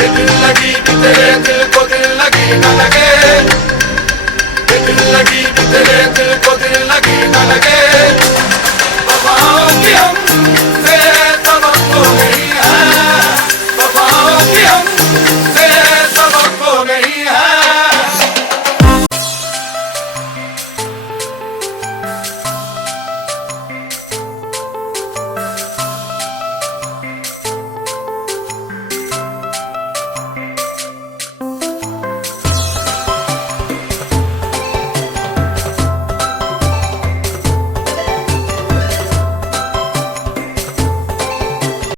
ये दिल लगी कि तेरे दिल को दिल लगी न लगे, ये दिल लगी कि तेरे दिल को दिल लगी